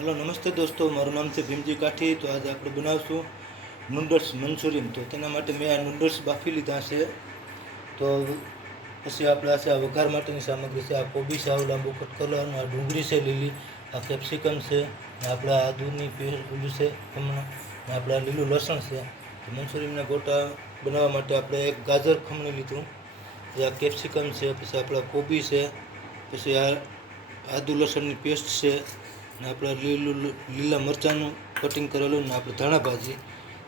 Hello नमस्ते दोस्तों, मारू नाम है भीमजी काठी। तो आज आप बनावशुं नूडल्स मंचूरियन। तो तेना माटे मैं आ नूडल्स बाफी लीधा है। तो पछी आपणे आ वघार माटेनी सामग्री है। आ कोबी से आव लांबू कट करवानुं, आ डूंगળી से लीली, आ केप्सिकम से, आपणे आदुनी पेस्ट ओलुं छे खमण, आपणे लीलुं लसण है। तो मंचूरियनना गोटा बनाववा माटे आपणे एक गाजर खमणी लीधुं, आ केप्सिकम है, पछी आपणे कोबी है, पछी आ आदू लसणनी पेस्ट है, આપણે લીલા મરચાંનું કટિંગ કરેલું ને આપણે ધાણા ભાજી.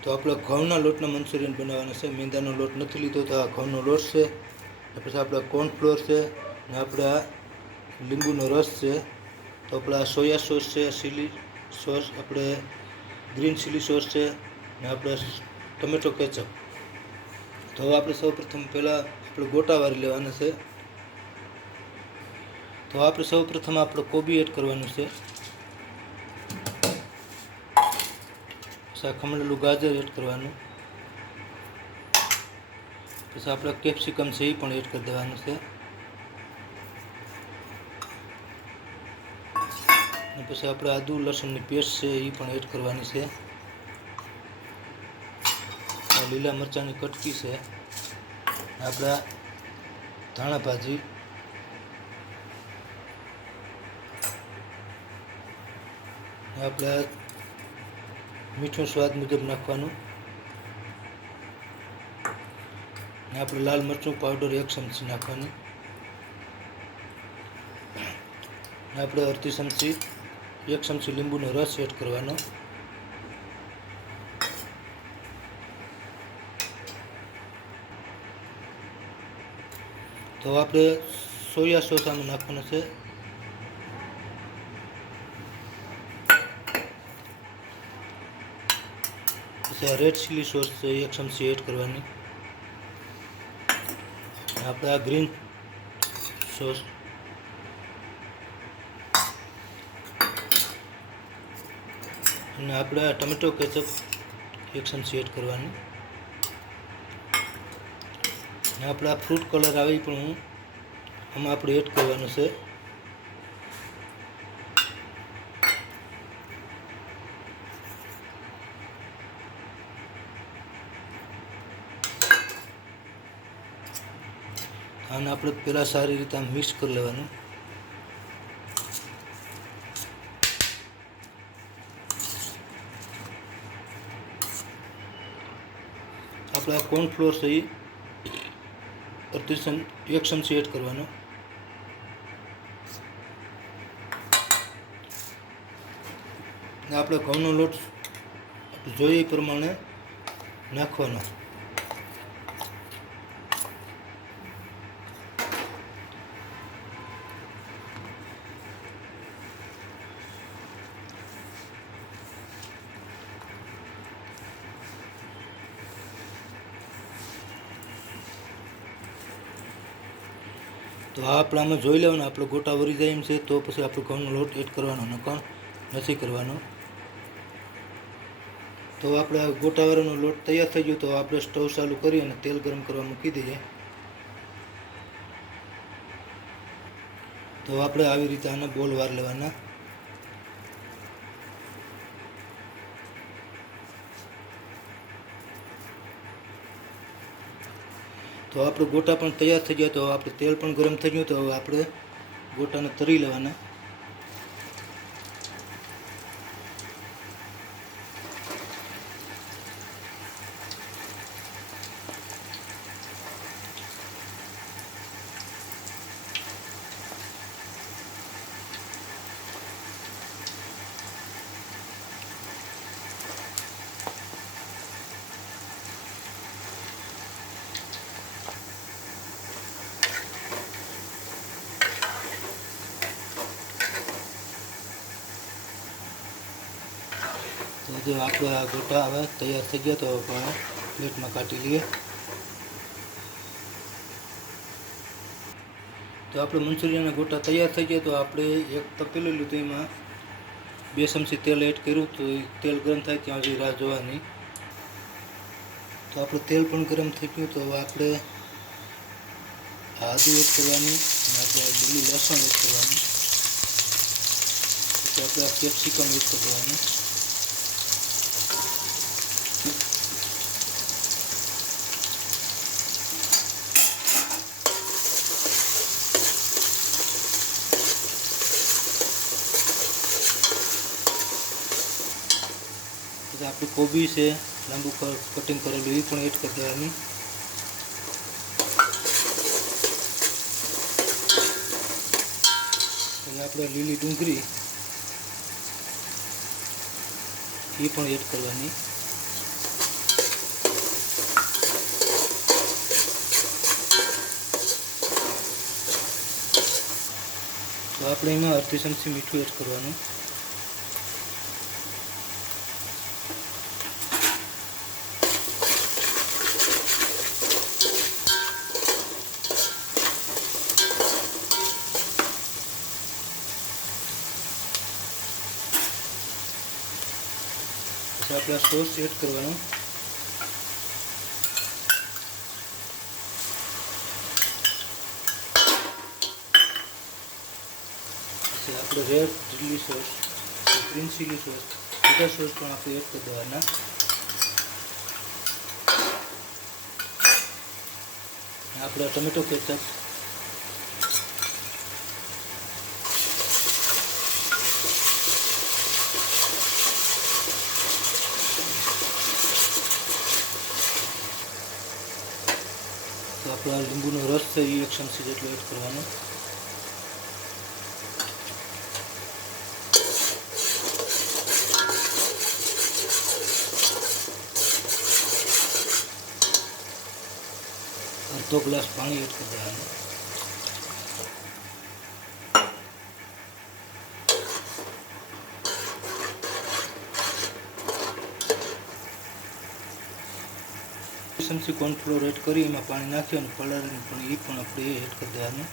તો આપણે ઘઉંના લોટના મંચુરિયન બનાવવાના છે. મેંદાનો લોટ નથી લીધો, તો આ ઘઉંનો લોટ છે. પછી આપણે કોર્નફ્લોર છે ને આપણે આ લીંબુનો રસ છે. તો આપણે આ સોયા સોસ છે, ચીલી સોસ, આપણે ગ્રીન ચીલી સોસ છે ને આપણે ટમેટો કેચઅપ. તો હવે આપણે સૌપ્રથમ પહેલાં આપણે ગોટા વારી લેવાના છે. તો આપણે સૌપ્રથમ આપણે કોબી એડ કરવાનું છે. ખમણેલું ગાજર એડ કરવાનું, પછી આપણે કેપ્સિકમ છે એ પણ એડ કરી દેવાનું છે. અને પછી આપણે આદુ લસણની પેસ્ટ છે એ પણ એડ કરવાની છે. લીલા મરચાંની કટકી છે, આપણા ધાણા ભાજી, આપણે મીઠું સ્વાદ મુજબ નાખવાનું, ને આપણે લાલ મરચું પાવડર 1 ચમચી નાખવાની, ને આપણે અડધી ચમચી 1 ચમચી લીંબુનો રસ એડ કરવાનો. તો આપણે સોયા સોસ આમાં નાખવાનો છે. પછી રેડ ચીલી સોસ છે 1 ચમચી એડ કરવાની. આપણે આ ગ્રીન સોસ, અને આપણે આ ટમેટો કેચઅપ 1 ચમચી એડ કરવાની. અને આપણે આ ફ્રૂટ કલર આવી પણ આમાં આપણે એડ કરવાનું છે. આને આપણે પહેલાં સારી રીતે આમ મિક્સ કરી લેવાનું. આપણે આ કોર્નફ્લોર છે એ 1 ચમચી એડ કરવાનો. ને આપણે ઘઉંનો લોટ જોઈએ એ પ્રમાણે નાખવાનો. તો આ આપણે આમાં જોઈ લેવાનું, આપણે ગોટા વરી જાય એમ છે તો પછી આપણે ઘઉંનો લોટ એડ કરવાનો, નકર નથી કરવાનો. તો આપણે આ ગોટાવાળાનો લોટ તૈયાર થઈ ગયો. તો આપણે સ્ટવ ચાલુ કરી અને તેલ ગરમ કરવા મૂકી દઈએ. તો આપણે આવી રીતે આને બોલ વાર લેવાના. તો આપણે ગોટા પણ તૈયાર થઈ ગયા. તો આપણે તેલ પણ ગરમ થઈ ગયું. તો હવે આપણે ગોટાને તળી લેવાના. તો જો આપણા ગોટા હવે તૈયાર થઈ ગયા. તો આપણે પ્લેટમાં કાઢી લઈએ. તો આપણે મંચુરિયનના ગોટા તૈયાર થઈ ગયા. તો આપણે એક તપેલું લીધું, એમાં 2 ચમચી તેલ એડ કર્યું. તો એ તેલ ગરમ થાય ત્યાં સુધી રાહ જોવાની. તો આપણું તેલ પણ ગરમ થઈ ગયું. તો હવે આપણે આદુ એડ કરવાની, અને આપણે લીલું લસણ એડ કરવાનું. તો આપણે આ કેપ્સિકમ એડ કરી દેવાનું. આપણી કોબી છે લાંબુ કટિંગ કરેલું એ પણ એડ કરી દેવાની. અને આપણે લીલી ડુંગળી એ પણ એડ કરવાની. તો આપણે એમાં અડધી ચમચી મીઠું એડ કરવાનું. પછી આપણે સોસ એડ કરવાનું. પછી આપણે red chilli sauce, green chilli sauce, બધા સોસ પણ આપણે એડ કરી દેવાના. આપણે ટમેટો કેચઅપ, તો આપણે આ લીંબુનો રસ છે એ 1 ચમચી જેટલો એડ કરવાનો. અડધો ગ્લાસ પાણી એડ કરી દેવાનું. ચમચી કોર્નફ્લોર એડ કરી એમાં પાણી નાખી અને પલાળીને પણ એ પણ આપણે એડ કરી દેવાનું.